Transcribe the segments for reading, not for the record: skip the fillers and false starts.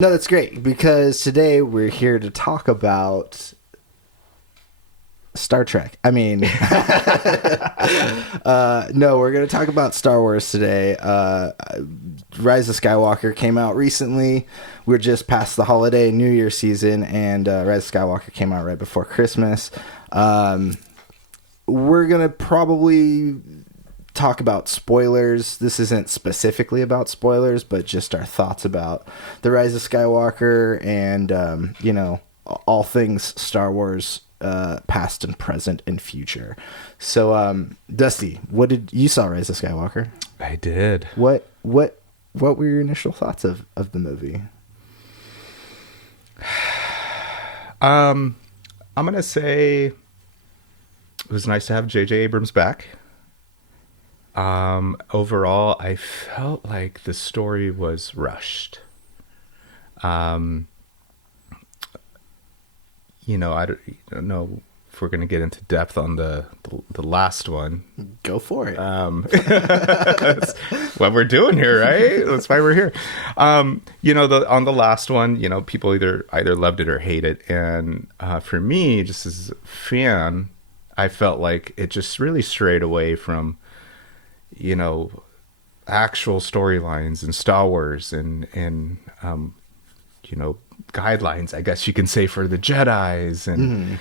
No, that's great because today we're here to talk about Star Trek. I mean, no, we're going to talk about Star Wars today. Rise of Skywalker came out recently. We're just past the holiday New Year season, and Rise of Skywalker came out right before Christmas. We're going to probably talk about spoilers. This isn't specifically about spoilers, but just our thoughts about the Rise of Skywalker and, all things Star Wars, past and present and future. So, Dusty, you saw Rise of Skywalker? I did. What were your initial thoughts of the movie? I'm going to say it was nice to have J.J. Abrams back. Overall, I felt like the story was rushed. I don't know if we're going to get into depth on the last one. Go for it. That's what we're doing here, right? That's why we're here. On the last one, people either loved it or hate it. And for me, just as a fan, I felt like it just really strayed away from actual storylines and Star Wars and guidelines, I guess you can say, for the Jedis. And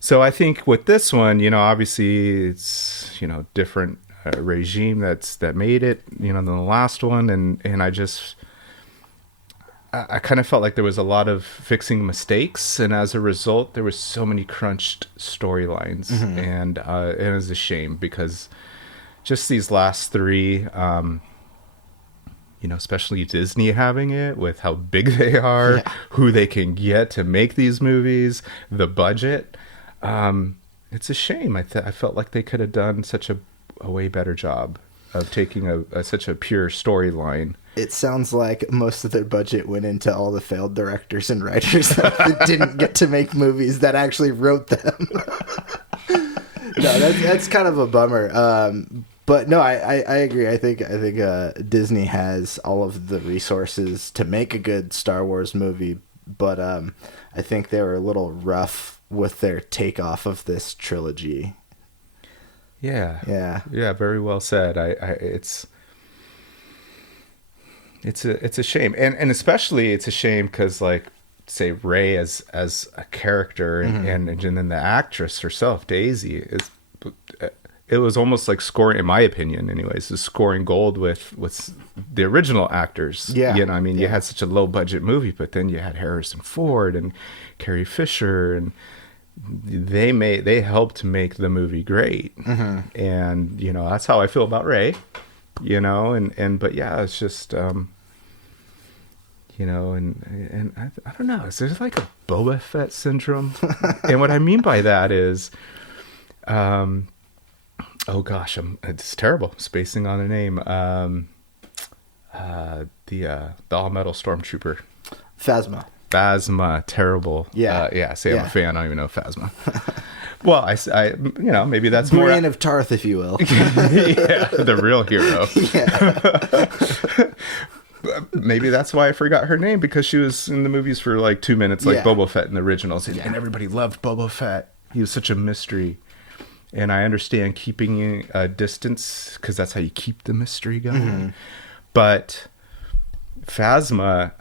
so I think with this one, obviously it's, different regime that made it, than the last one. And I kind of felt like there was a lot of fixing mistakes. And as a result, there was so many crunched storylines. And it was a shame because just these last three, especially Disney having it with how big they are, who they can get to make these movies, the budget. It's a shame. I felt like they could have done such a way better job of taking such a pure storyline. It sounds like most of their budget went into all the failed directors and writers that didn't get to make movies that actually wrote them. No, that's kind of a bummer. But no, I agree. I think Disney has all of the resources to make a good Star Wars movie, but I think they were a little rough with their takeoff of this trilogy. Yeah. Very well said. It's a shame, and especially it's a shame because, like, say Rey as a character, and then the actress herself, Daisy, is. It was almost like scoring, in my opinion, anyways, is scoring gold with the original actors. Yeah, you had such a low budget movie, but then you had Harrison Ford and Carrie Fisher, and they helped make the movie great. And that's how I feel about Rey. But yeah, it's just and I don't know. Is there like a Boba Fett syndrome? And what I mean by that is, oh gosh, it's terrible spacing on a name. The all-metal stormtrooper, Phasma, terrible. Yeah, I'm a fan. I don't even know Phasma. Well, I maybe that's more Brienne of Tarth, if you will. Yeah, the real hero. Yeah. Maybe that's why I forgot her name, because she was in the movies for like 2 minutes, like Boba Fett in the originals, and everybody loved Boba Fett. He was such a mystery. And I understand keeping a distance because that's how you keep the mystery going. But Phasma,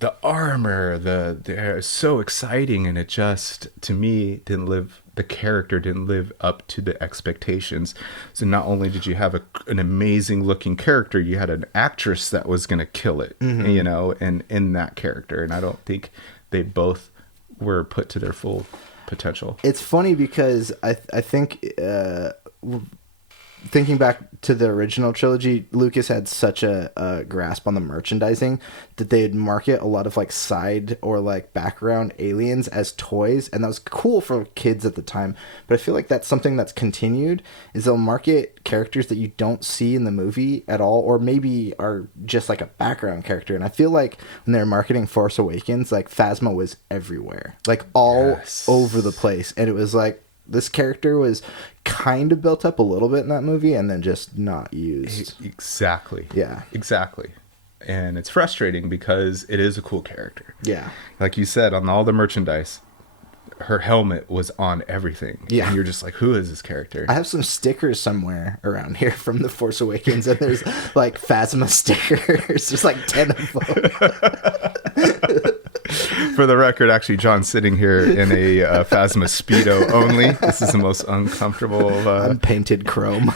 the armor, they're so exciting, and it just, to me, the character didn't live up to the expectations. So not only did you have an amazing looking character, you had an actress that was going to kill it, and in that character. And I don't think they both were put to their full potential. It's funny because I think thinking back to the original trilogy, Lucas had such a grasp on the merchandising that they'd market a lot of like side or like background aliens as toys, and that was cool for kids at the time. But I feel like that's something that's continued, is they'll market characters that you don't see in the movie at all, or maybe are just like a background character. And I feel like when they're marketing Force Awakens, like Phasma was everywhere, like all over the place, and it was like this character was kind of built up a little bit in that movie and then just not used. Exactly. Yeah. Exactly. and it's frustrating because it is a cool character. Yeah. Like you said, on all the merchandise, her helmet was on everything. Yeah. And you're just like, who is this character? I have some stickers somewhere around here from The Force Awakens, and there's like Phasma stickers. There's like 10 of them. For the record, actually, John's sitting here in a Phasma Speedo only. This is the most uncomfortable. Unpainted chrome.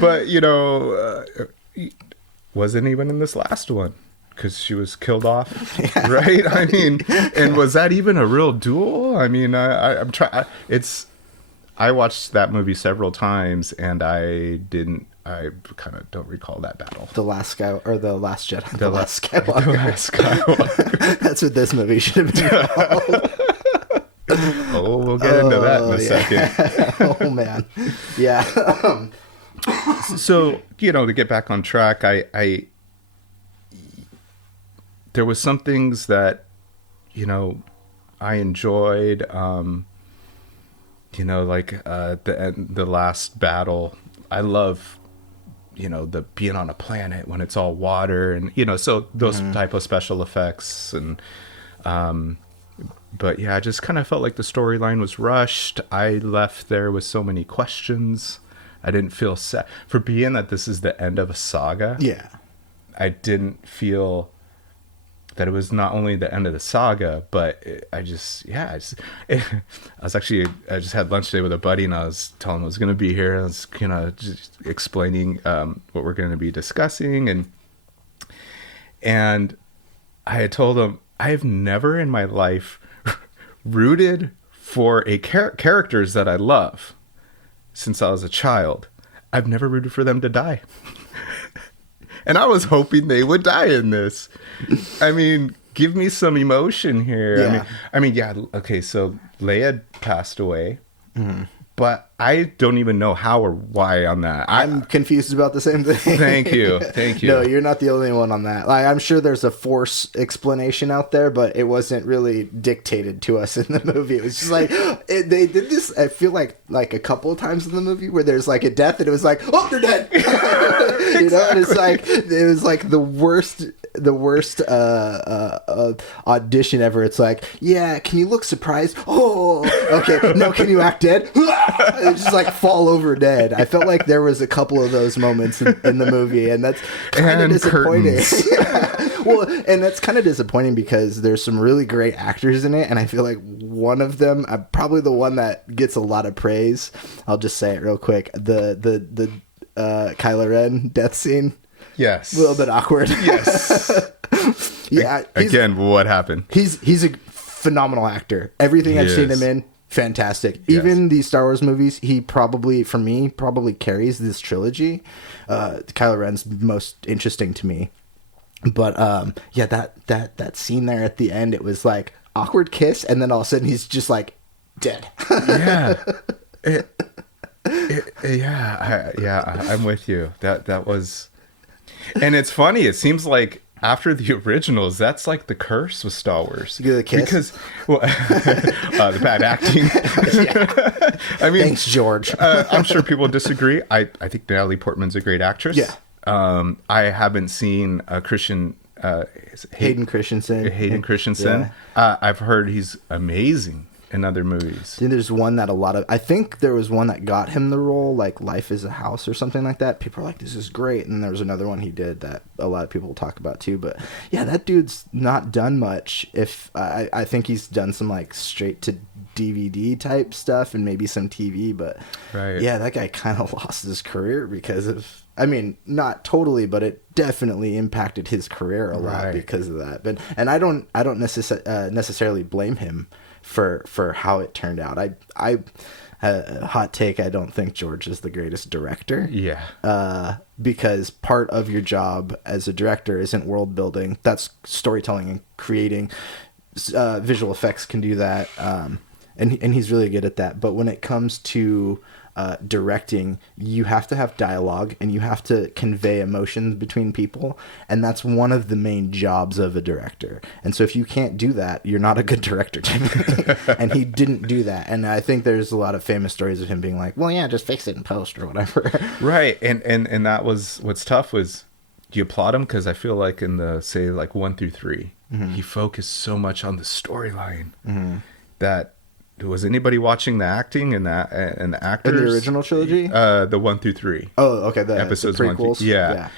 But, wasn't even in this last one. Because she was killed off, yeah. Right? I mean, and was that even a real duel? I mean, I'm trying. I watched that movie several times, and I kind of don't recall that battle. The Last Jedi. The Last Skywalker. The Last Skywalker. That's what this movie should have been called. Oh, we'll get into that in a second. Oh man, yeah. So to get back on track, there was some things that, I enjoyed, like the last battle. I love, the being on a planet when it's all water and, so those type of special effects. And, but yeah, I just kind of felt like the storyline was rushed. I left there with so many questions. I didn't feel sad for being that this is the end of a saga. Yeah. I didn't feel that it was not only the end of the saga, but I just had lunch today with a buddy, and I was telling him I was going to be here. I was just explaining what we're going to be discussing, and I had told him I have never in my life rooted for characters that I love since I was a child. I've never rooted for them to die. And I was hoping they would die in this. I mean, give me some emotion here. Yeah. Yeah. Okay, so Leia passed away, but I don't even know how or why on that. I'm confused about the same thing. Thank you. No, you're not the only one on that. Like, I'm sure there's a Force explanation out there, but it wasn't really dictated to us in the movie. It was just like they did this. I feel like a couple of times in the movie where there's like a death, and it was like, oh, they're dead. And it's like it was like the worst audition ever. It's like, yeah, can you look surprised? Oh, okay. No, can you act dead? It's just like fall over dead. I felt like there was a couple of those moments in the movie, and that's kind of disappointing. Yeah. Well, and that's kind of disappointing because there's some really great actors in it, and I feel like one of them, probably the one that gets a lot of praise. I'll just say it real quick: the Kylo Ren death scene. Yes, a little bit awkward. Yes. Yeah. Again, what happened? He's a phenomenal actor. Everything I've seen him in, fantastic. Yes. Even these Star Wars movies, he probably carries this trilogy. Kylo Ren's most interesting to me. But yeah, that scene there at the end, it was like awkward kiss, and then all of a sudden he's just like dead. Yeah. I'm with you. That was, and it's funny. It seems like after the originals, that's like the curse with Star Wars. You get a kiss? Because, well, the bad acting. Yeah. I mean, thanks, George. I'm sure people disagree. I think Natalie Portman's a great actress. Yeah. I haven't seen Hayden Christensen. Hayden Christensen. Yeah. I've heard he's amazing in other movies. I think there's one that I think there was one that got him the role, like Life is a House or something like that. People are like, this is great. And there was another one he did that a lot of people will talk about too. But yeah, that dude's not done much. I think he's done some like straight to DVD type stuff and maybe some TV. But right. Yeah, that guy kind of lost his career because of, I mean, not totally, but it definitely impacted his career a lot because of that. But I don't necessarily blame him for how it turned out. I hot take, I don't think George is the greatest director. Yeah. Because part of your job as a director isn't world building. That's storytelling and creating. Visual effects can do that. And he's really good at that. But when it comes to directing, you have to have dialogue and you have to convey emotions between people, and that's one of the main jobs of a director. And so if you can't do that, you're not a good director to me. And he didn't do that, and I think there's a lot of famous stories of him being like, well, yeah, just fix it in post or whatever. Right. And that was what's tough was, you applaud him because I feel like in the, say, like 1 through 3, he focused so much on the storyline that, was anybody watching the acting and the actors In the original trilogy? The 1 through 3. Oh, okay. The episodes the 1 through, prequels. yeah.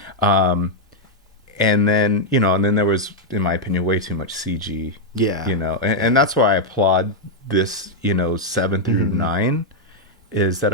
And then, and then there was, in my opinion, way too much CG. Yeah. And that's why I applaud this, 7 through 9, is that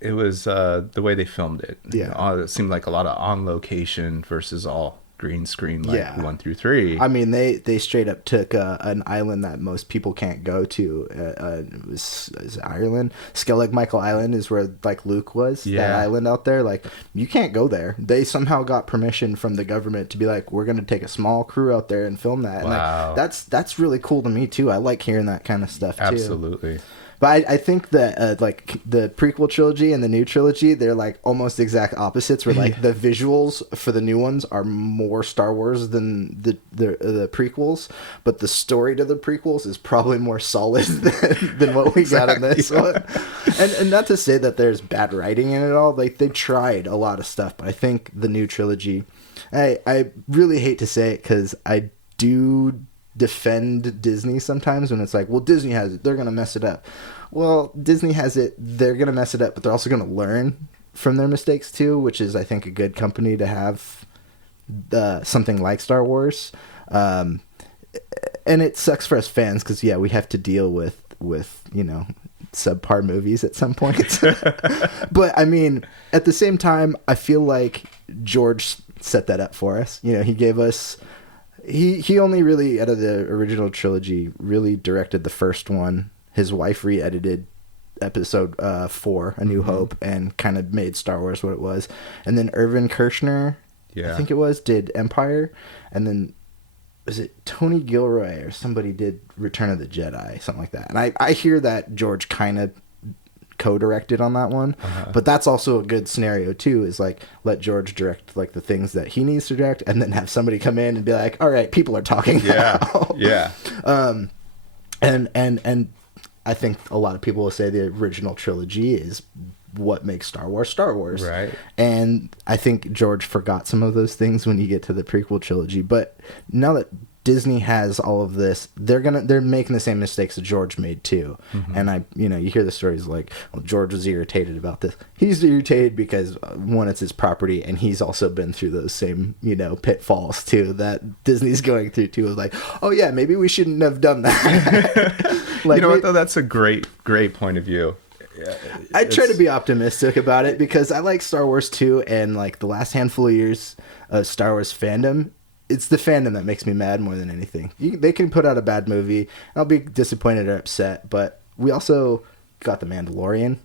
it was the way they filmed it. Yeah. It seemed like a lot of on location versus all green screen, like 1 through 3. I mean, they straight up took an island that most people can't go to. It was Ireland. Skellig Michael Island is where like Luke was. Yeah. That island out there, like you can't go there. They somehow got permission from the government to be like, we're going to take a small crew out there and film that. Wow. And like, that's really cool to me too. I like hearing that kind of stuff too. Absolutely. But I think that like the prequel trilogy and the new trilogy, they're like almost exact opposites. Where like the visuals for the new ones are more Star Wars than the prequels, but the story to the prequels is probably more solid than what we got in this one. And not to say that there's bad writing in it all. Like they tried a lot of stuff, but I think the new trilogy, I really hate to say it because I do defend Disney sometimes when it's like, well, Disney has it, they're gonna mess it up. Well, Disney has it, they're gonna mess it up, but they're also gonna learn from their mistakes too, which is, I think, a good company to have something like Star Wars. And it sucks for us fans because we have to deal with subpar movies at some point. But I mean, at the same time, I feel like George set that up for us. He gave us. He only really, out of the original trilogy, really directed the first one. His wife re-edited episode 4, A New Hope, and kind of made Star Wars what it was. And then Irvin Kershner, I think it was, did Empire. And then, was it Tony Gilroy or somebody did Return of the Jedi, something like that. And I hear that George kind of co-directed on that one, but that's also a good scenario too, is like let George direct like the things that he needs to direct, and then have somebody come in and be like, all right, people are talking now. And I think a lot of people will say the original trilogy is what makes Star Wars, right? And I think George forgot some of those things when you get to the prequel trilogy, but now that Disney has all of this, they're making the same mistakes that George made too. And you hear the stories like, well, George was irritated about this. He's irritated because one, it's his property, and he's also been through those same pitfalls too that Disney's going through too. Of like, oh yeah, maybe we shouldn't have done that. Like, what though? That's a great point of view. I try to be optimistic about it because I like Star Wars too, and like the last handful of years of Star Wars fandom, it's the fandom that makes me mad more than anything. They can put out a bad movie, and I'll be disappointed or upset, but we also got The Mandalorian,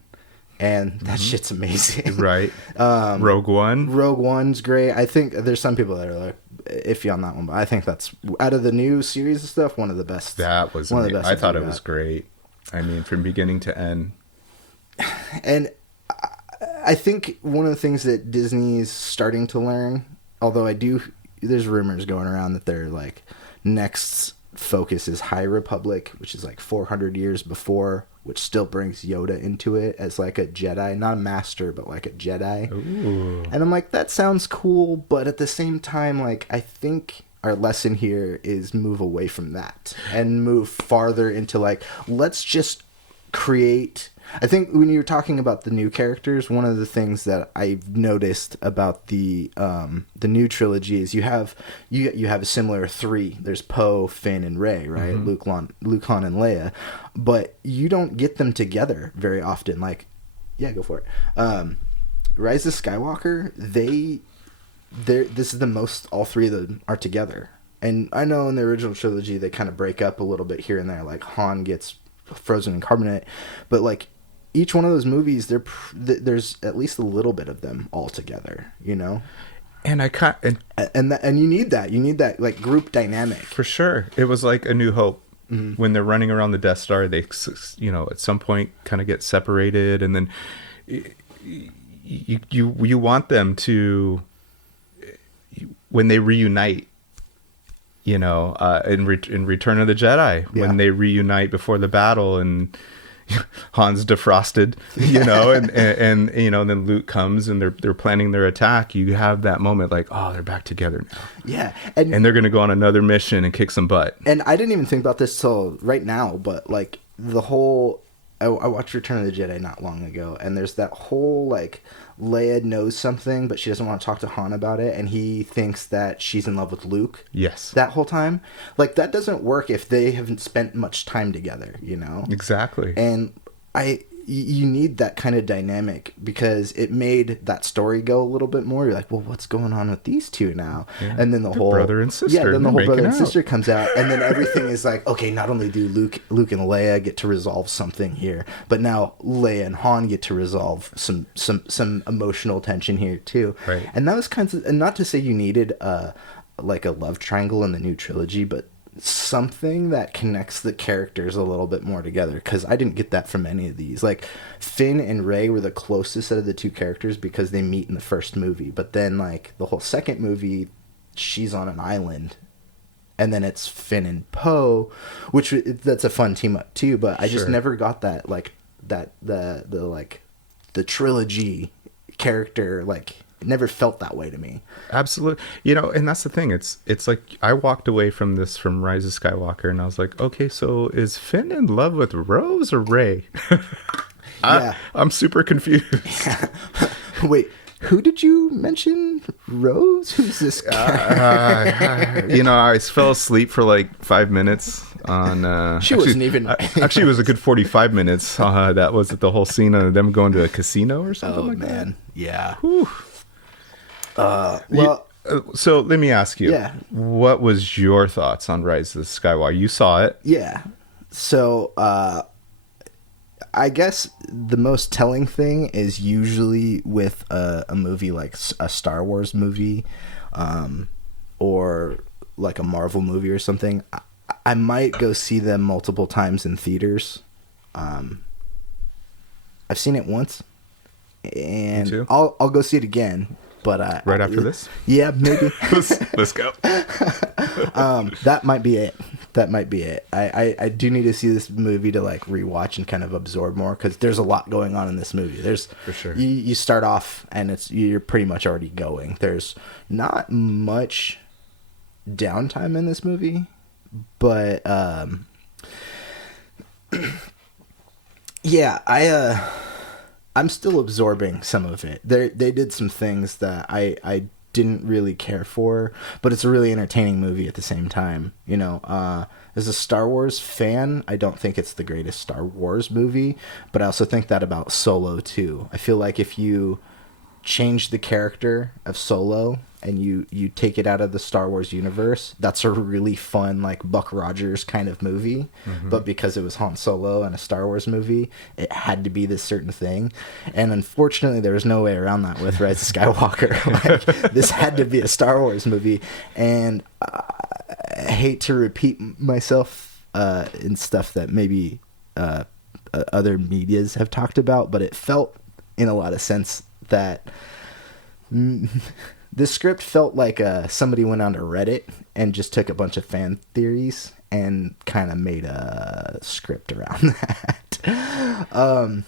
and that shit's amazing. Right. Rogue One's great. I think there's some people that are like iffy on that one, but I think that's, out of the new series of stuff, one of the best. That was one of the best. I thought it was great. I mean, from beginning to end. And I think one of the things that Disney's starting to learn, although there's rumors going around that their like next focus is High Republic, which is like 400 years before, which still brings Yoda into it as like a Jedi, not a master, but like a Jedi. Ooh. And I'm like, that sounds cool, but at the same time, like, I think our lesson here is move away from that and move farther into like, let's just create. I think when you're talking about the new characters, one of the things that I've noticed about the new trilogy is you have a similar 3. There's Poe, Finn, and Rey, right? Luke, Han, and Leia, but you don't get them together very often. Like, yeah, go for it. Rise of Skywalker, this is the most all 3 of them are together. And I know in the original trilogy they kind of break up a little bit here and there. Like Han gets frozen in carbonite, but like each one of those movies, there's at least a little bit of them all together, And and you need that like group dynamic for sure. It was like A New Hope when they're running around the Death Star. They at some point kind of get separated, and then you want them to, when they reunite, in Return of the Jedi, when they reunite before the battle and Han's defrosted, and then Luke comes and they're planning their attack. You have that moment like, oh, they're back together now. Yeah. And they're going to go on another mission and kick some butt. And I didn't even think about this till right now, but like the whole, I watched Return of the Jedi not long ago, and there's that whole like Leia knows something, but she doesn't want to talk to Han about it, and he thinks that she's in love with Luke. Yes. That whole time. Like, that doesn't work if they haven't spent much time together, Exactly. And you need that kind of dynamic, because it made that story go a little bit more. You're like, well, what's going on with these two now? Yeah. And then the whole brother and sister. Yeah, then the whole brother and sister comes out, and then everything is like, okay, not only do Luke and Leia get to resolve something here, but now Leia and Han get to resolve some emotional tension here too. Right. And that was and not to say you needed like a love triangle in the new trilogy, but something that connects the characters a little bit more together, because I didn't get that from any of these. Like, Finn and Rey were the closest out of the two characters because they meet in the first movie, but then like the whole second movie, she's on an island, and then it's Finn and Poe, which that's a fun team up too, but I just never got that, like, that the trilogy character, like, it never felt that way to me. Absolutely. And that's the thing. It's like I walked away from Rise of Skywalker, and I was like, okay, so is Finn in love with Rose or Rey? Yeah. I'm super confused. Wait, who did you mention? Rose? Who's this guy? I fell asleep for like 5 minutes on she wasn't even actually it was a good 45 minutes. That was the whole scene of them going to a casino or something like that. Yeah. Whew. So let me ask you, what was your thoughts on Rise of Skywalker? You saw it. Yeah. So I guess the most telling thing is usually with a movie like a Star Wars movie, or like a Marvel movie or something. I might go see them multiple times in theaters. I've seen it once, and I'll go see it again. But right after this, yeah, maybe. let's go. That might be it. I do need to see this movie to like rewatch and kind of absorb more, because there's a lot going on in this movie. There's for sure. You start off and you're pretty much already going. There's not much downtime in this movie, but yeah, I'm still absorbing some of it. They did some things that I didn't really care for, but it's a really entertaining movie at the same time. As a Star Wars fan, I don't think it's the greatest Star Wars movie, but I also think that about Solo too. I feel like if you change the character of Solo and you take it out of the Star Wars universe, that's a really fun, like, Buck Rogers kind of movie. Mm-hmm. But because it was Han Solo and a Star Wars movie, it had to be this certain thing. And unfortunately, there was no way around that with Rise of Skywalker. Like, this had to be a Star Wars movie. And I hate to repeat myself in stuff that maybe other medias have talked about, but it felt in a lot of sense that the script felt like somebody went onto Reddit and just took a bunch of fan theories and kind of made a script around that.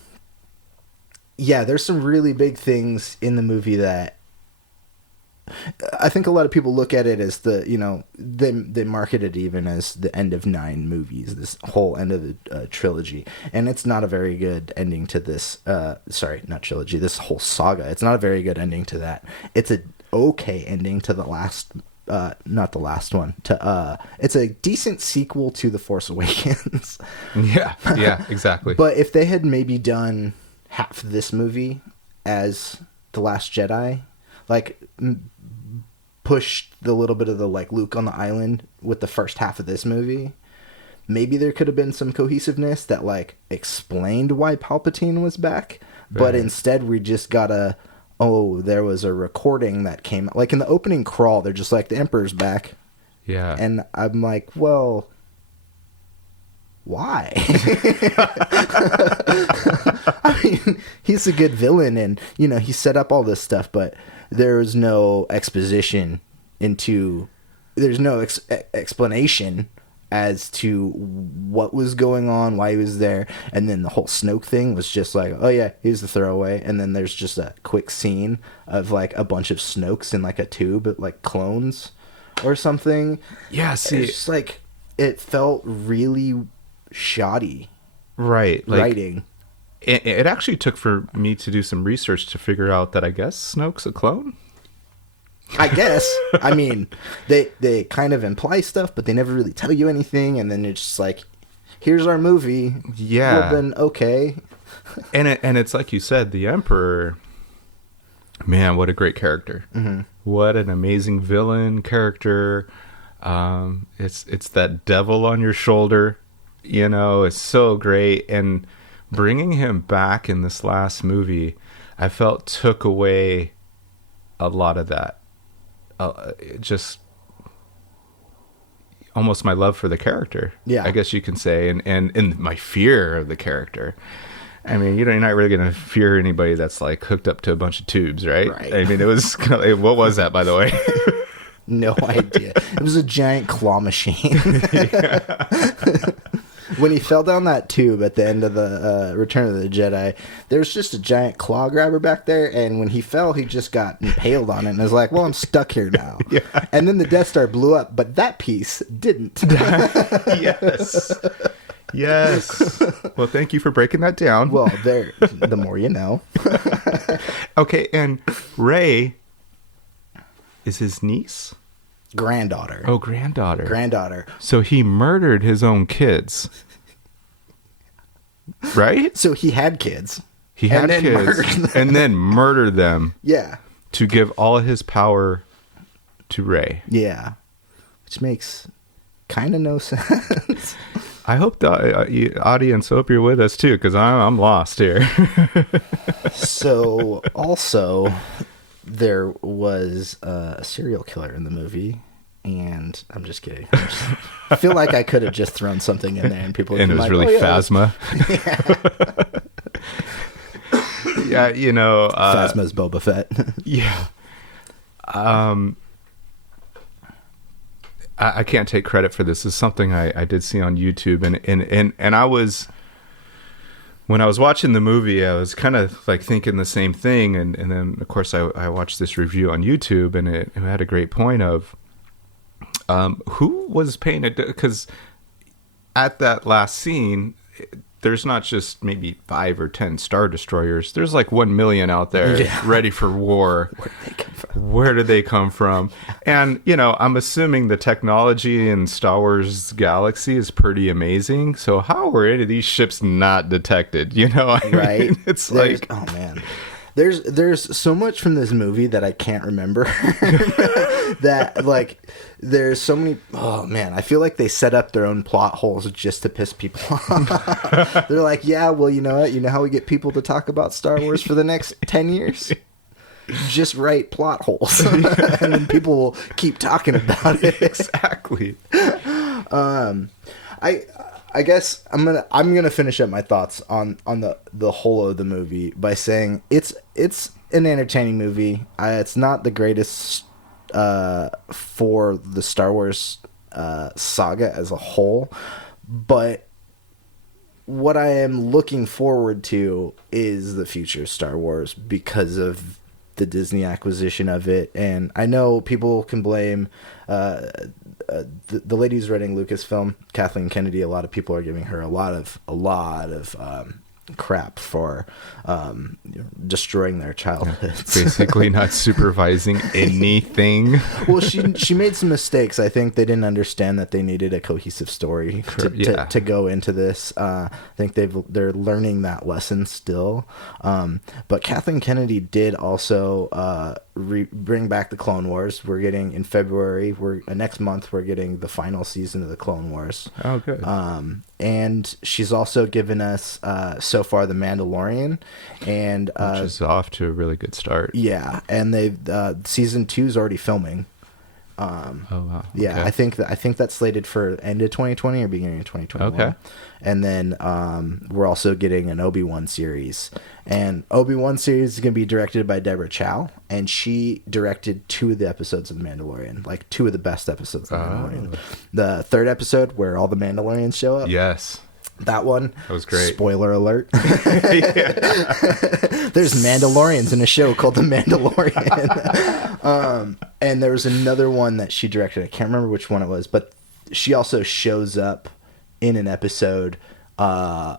Yeah, there's some really big things in the movie that I think a lot of people look at it as they market it even as the end of 9 movies, this whole end of the trilogy. And it's not a very good ending to this, not trilogy, this whole saga. It's not a very good ending to that. It's a okay ending to the last, not the last one. It's a decent sequel to The Force Awakens. Yeah, exactly. But if they had maybe done half this movie as The Last Jedi, like pushed the little bit of the like Luke on the island with the first half of this movie, maybe there could have been some cohesiveness that like explained why Palpatine was back. Right. But instead we just got there was a recording that came out. Like in the opening crawl, they're just like, the Emperor's back. Yeah. And I'm like, well, why? I mean, he's a good villain, and he set up all this stuff, but there's no exposition there's no explanation as to what was going on, why he was there, and then the whole Snoke thing was just like, oh yeah, here's the throwaway, and then there's just a quick scene of like a bunch of Snokes in like a tube, like clones or something. Yeah, see, it's just like it felt really shoddy, right? Like, writing. It actually took for me to do some research to figure out that I guess Snoke's a clone. I guess. I mean, they kind of imply stuff, but they never really tell you anything, and then it's just like, here's our movie. Yeah. Well, then, okay. And it's like you said, the Emperor, man, what a great character. Mm-hmm. What an amazing villain character. It's that devil on your shoulder, it's so great. And bringing him back in this last movie, I felt took away a lot of that. Just almost my love for the character, yeah, I guess you can say, and my fear of the character. I mean, you're not really going to fear anybody that's like hooked up to a bunch of tubes, right? I mean, it was what was that, by the way? No idea. It was a giant claw machine. When he fell down that tube at the end of the Return of the Jedi, there was just a giant claw grabber back there, and when he fell, he just got impaled on it, and was like, well, I'm stuck here now. Yeah. And then the Death Star blew up, but that piece didn't. Yes. Well, thank you for breaking that down. Well, the more you know. Okay, and Rey is his niece? Granddaughter. Oh, granddaughter. So he murdered his own kids. Right? So he had kids. He had kids and then murdered them. Yeah. To give all his power to Rey. Yeah. Which makes kind of no sense. I hope the audience hope you're with us too, because I'm lost here. So also, there was a serial killer in the movie, and I'm just kidding. I feel like I could have just thrown something in there, and people would and be it was like, really oh, yeah. Phasma. Yeah, Phasma's Boba Fett. Yeah. I can't take credit for this. It's something I did see on YouTube, and I was, when I was watching the movie, I was kind of like thinking the same thing, and then of course I watched this review on YouTube, and it had a great point of who was paying it, because at that last scene, there's not just maybe 5 or 10 Star Destroyers. There's like 1 million out there ready for war. Where did they come from? And, I'm assuming the technology in Star Wars Galaxy is pretty amazing. So how were any of these ships not detected? Right? Mean, it's like, oh man. There's so much from this movie that I can't remember. That like there's so many. Oh man, I feel like they set up their own plot holes just to piss people off. They're like, yeah, well, you know what? You know how we get people to talk about Star Wars for the next 10 years? Just write plot holes, and then people will keep talking about it. Exactly. I guess I'm gonna finish up my thoughts on the whole of the movie by saying it's an entertaining movie. It's not the greatest for the Star Wars saga as a whole, but what I am looking forward to is the future of Star Wars because of the Disney acquisition of it. And I know people can blame the lady who's running Lucasfilm, Kathleen Kennedy. A lot of people are giving her a lot of crap for destroying their childhoods. Basically not supervising anything. Well, she made some mistakes. I think they didn't understand that they needed a cohesive story to go into this. I think they're learning that lesson still. But Kathleen Kennedy did also bring back the Clone Wars. We're getting in February. Next month we're getting the final season of the Clone Wars. Oh, good. And she's also given us so far the Mandalorian, and which is off to a really good start. Yeah, and they've season 2 is already filming. Oh wow. Yeah, Okay. I think that's slated for end of 2020 or beginning of 2021. Okay. And then we're also getting an Obi-Wan series. And Obi-Wan series is going to be directed by Deborah Chow, and she directed 2 of the episodes of The Mandalorian, like 2 of the best episodes of The Mandalorian. The 3rd episode where all the Mandalorians show up. Yes. That one. That was great. Spoiler alert. There's Mandalorians in a show called The Mandalorian. And there was another one that she directed. I can't remember which one it was, but she also shows up in an episode, the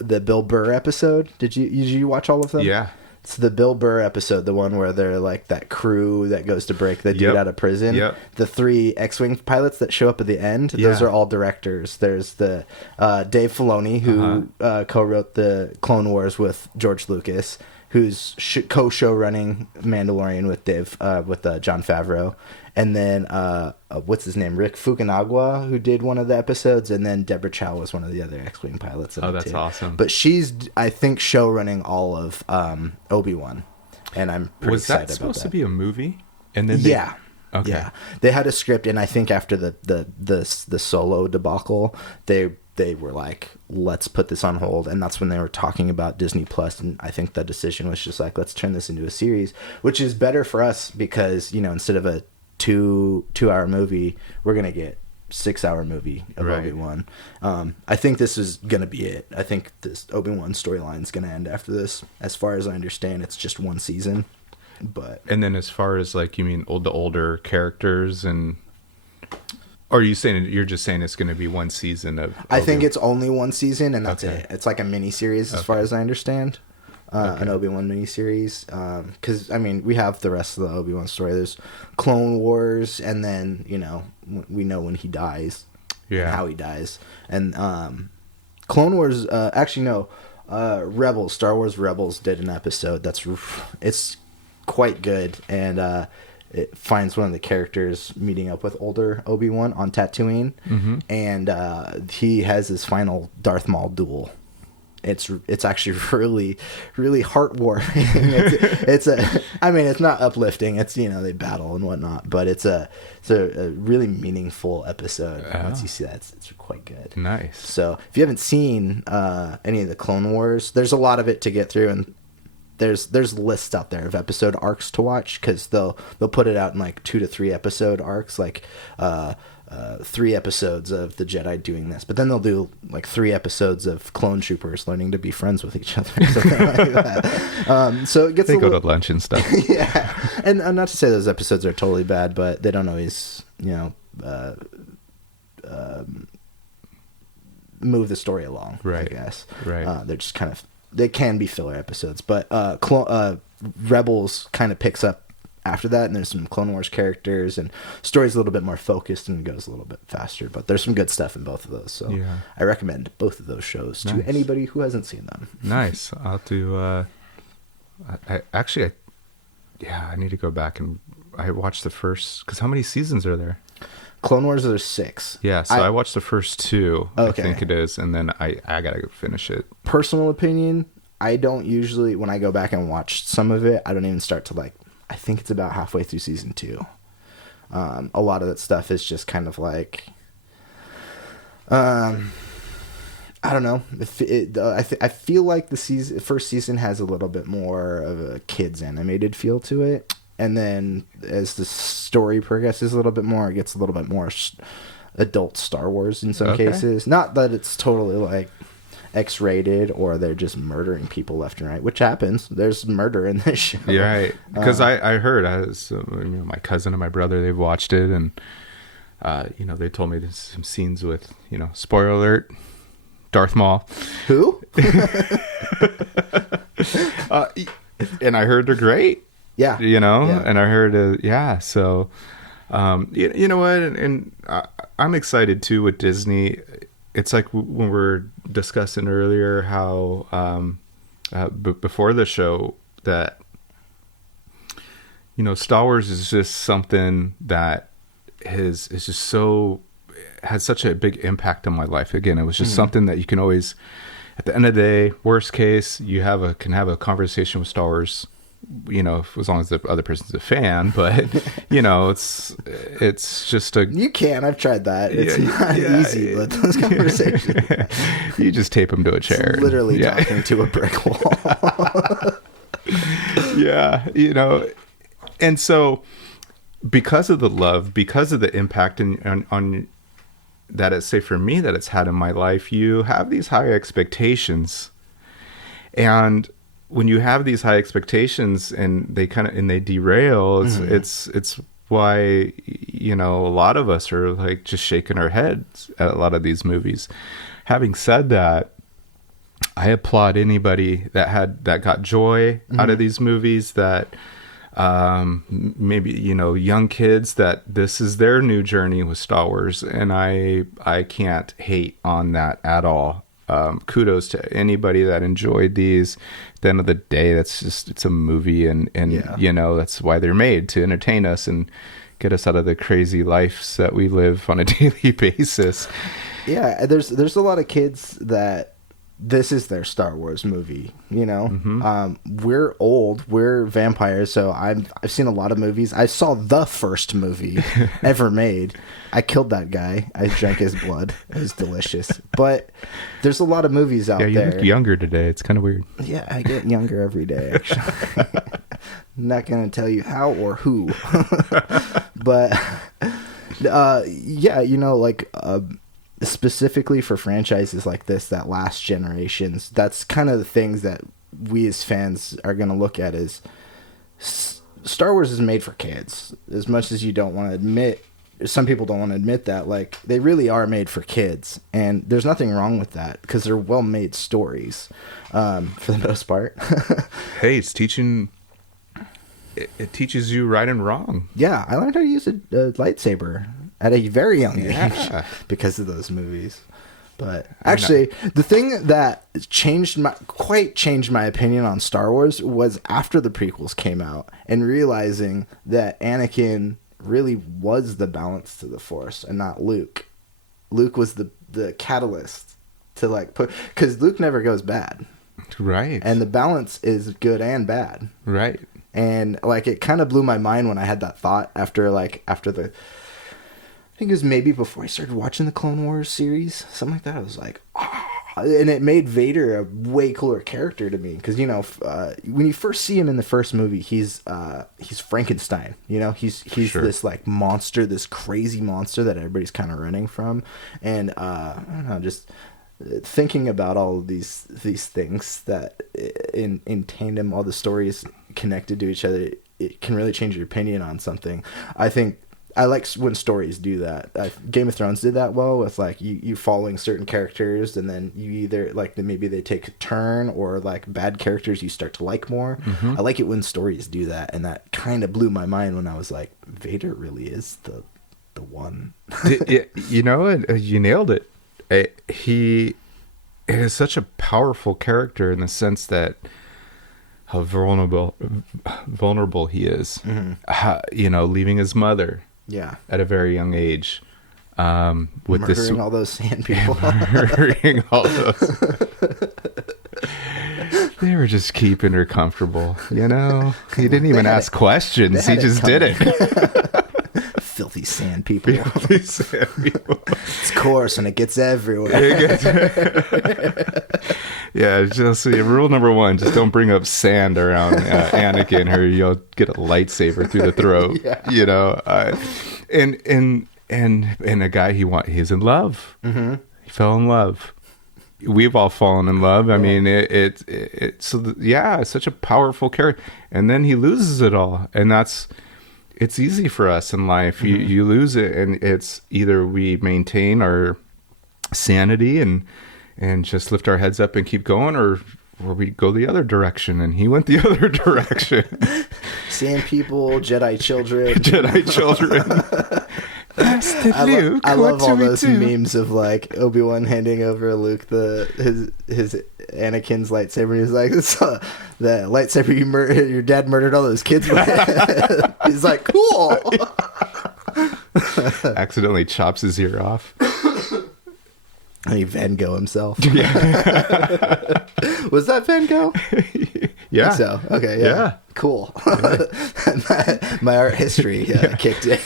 Bill Burr episode. Did you watch all of them? Yeah. It's the Bill Burr episode, the one where they're like that crew that goes to break the dude out of prison. Yep. The 3 X-Wing pilots that show up at the end, those are all directors. There's the Dave Filoni, who co-wrote the Clone Wars with George Lucas, who's co-show running Mandalorian with Jon Favreau. And then, what's his name? Rick Fukunaga, who did one of the episodes. And then Deborah Chow was one of the other X-Wing pilots. Oh, that's awesome. But she's, I think, show running all of Obi-Wan. And I'm pretty excited about that. Was that supposed to be a movie? And then Yeah. Okay. Yeah. They had a script, and I think after the Solo debacle, they were like, let's put this on hold. And that's when they were talking about Disney Plus. And I think the decision was just like, let's turn this into a series, which is better for us because, instead of a 2-hour movie, we're going to get 6-hour movie of Obi-Wan. I think this is going to be it. I think this Obi-Wan storyline is going to end after this. As far as I understand, it's just 1 season. And then as far as like, you mean the older characters, and or are you saying you're just saying it's going to be 1 season of I think it's only 1 season, and that's it. It's like a mini series as far as I understand. An Obi-Wan miniseries, because we have the rest of the Obi-Wan story. There's Clone Wars, and then we know when he dies, and how he dies, and Clone Wars. Rebels, Star Wars Rebels did an episode it's quite good, and it finds one of the characters meeting up with older Obi-Wan on Tatooine, and he has his final Darth Maul duel. It's actually really, really heartwarming. It's not uplifting. It's they battle and whatnot, but it's a really meaningful episode. Once you see that, it's quite good. Nice. So if you haven't seen any of the Clone Wars, there's a lot of it to get through, and there's lists out there of episode arcs to watch, because they'll put it out in like 2 to 3 episode arcs, like 3 episodes of the Jedi doing this, but then they'll do like 3 episodes of clone troopers learning to be friends with each other, something like that. So it gets go to lunch and stuff. Yeah, and not to say those episodes are totally bad, but they don't always move the story along. Right. I guess. Right. They're just they can be filler episodes, but Rebels kind of picks up after that, and there's some Clone Wars characters, and story's a little bit more focused and goes a little bit faster, but there's some good stuff in both of those. So I recommend both of those shows to anybody who hasn't seen them. Nice. I'll have to I need to go back, and I watched the first, because how many seasons are there? Clone Wars, there's 6. Yeah, so I watched the first 2, okay. I think it is, and then I gotta go finish it. Personal opinion, I don't usually, when I go back and watch some of it, I don't even start to I think it's about halfway through season 2. A lot of that stuff is just kind of like, I don't know. I feel like the first season has a little bit more of a kids animated feel to it, and then as the story progresses a little bit more, it gets a little bit more adult Star Wars in some cases. Not that it's totally like X-rated or they're just murdering people left and right, which happens. There's murder in this show. Yeah, right. Because I heard, my cousin and my brother, they've watched it, and they told me there's some scenes with, spoiler alert, Darth Maul. Who? And I heard they're great. Yeah. And I heard, so, you know what, and I'm excited too with Disney. It's like when we were discussing earlier how, before the show, that, Star Wars is just something that is just had such a big impact on my life. Again, it was just something that you can always, at the end of the day, worst case, you can have a conversation with Star Wars as long as the other person's a fan, but it's just a, you can. I've tried that. It's not easy, but those conversations. You just tape them to a chair. It's literally talking to a brick wall. Yeah, and so because of the love, because of the impact on that it's, say for me, that it's had in my life, you have these high expectations. And when you have these high expectations and they derail, it's why, a lot of us are like just shaking our heads at a lot of these movies. Having said that, I applaud anybody that got joy out of these movies, that maybe, young kids, that this is their new journey with Star Wars. And I can't hate on that at all. Kudos to anybody that enjoyed these. At the end of the day, it's a movie, and that's why they're made, to entertain us and get us out of the crazy lives that we live on a daily basis. Yeah, there's a lot of kids that this is their Star Wars movie, We're old, we're vampires, so I've seen a lot of movies. I saw the first movie ever made. I killed that guy. I drank his blood. It was delicious. But there's a lot of movies out there. Yeah, you look younger today. It's kind of weird. Yeah, I get younger every day, actually. Not going to tell you how or who. But, specifically for franchises like this that last generations, that's kind of the things that we as fans are going to look at as Star Wars is made for kids. As much as you don't want to admit, some people don't want to admit that, like, they really are made for kids, and there's nothing wrong with that because they're well-made stories for the most part. Hey, it's teaching. It teaches you right and wrong. Yeah, I learned how to use a lightsaber at a very young age because of those movies. But actually, the thing that changed my opinion on Star Wars was after the prequels came out and realizing that Anakin really was the balance to the Force and not Luke. Luke was the catalyst to because Luke never goes bad. Right. And the balance is good and bad. Right. And it kind of blew my mind when I had that thought after the, I think it was maybe before I started watching the Clone Wars series, something like that. I was like, oh. And it made Vader a way cooler character to me because when you first see him in the first movie, he's Frankenstein. He's sure. This monster, this crazy monster that everybody's kind of running from, and I don't know, just thinking about all of these things that in tandem, all the stories connected to each other, it can really change your opinion on something. I think I like when stories do that. Game of Thrones did that well with you following certain characters, and then you either maybe they take a turn, or bad characters you start to like more. I like it when stories do that, and that kind of blew my mind when I was like, Vader really is the one. You nailed it. He is such a powerful character in the sense that how vulnerable he is. Leaving his mother at a very young age, with murdering all those sand people. Murdering all those. They were just keeping her comfortable, He didn't even ask questions. He just did it. Filthy sand people. It's coarse and it gets everywhere. Yeah, just rule number 1: just don't bring up sand around Anakin, or you'll get a lightsaber through the throat. And a guy he's in love. He fell in love. We've all fallen in love. I mean, it's such a powerful character, and then he loses it all, and it's easy for us in life. You lose it, and it's either we maintain our sanity and just lift our heads up and keep going, or we go the other direction, and he went the other direction. Sand people, Jedi children. Luke, I love all those memes of Obi-Wan handing over Luke his Anakin's lightsaber, and he's like, "It's the lightsaber your dad murdered all those kids with." He's like, "Cool." Accidentally chops his ear off. He Van Gogh himself. Yeah. Was that Van Gogh? Yeah. So, okay, yeah. Cool. my art history kicked in.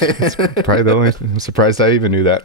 Probably the only. I'm surprised I even knew that.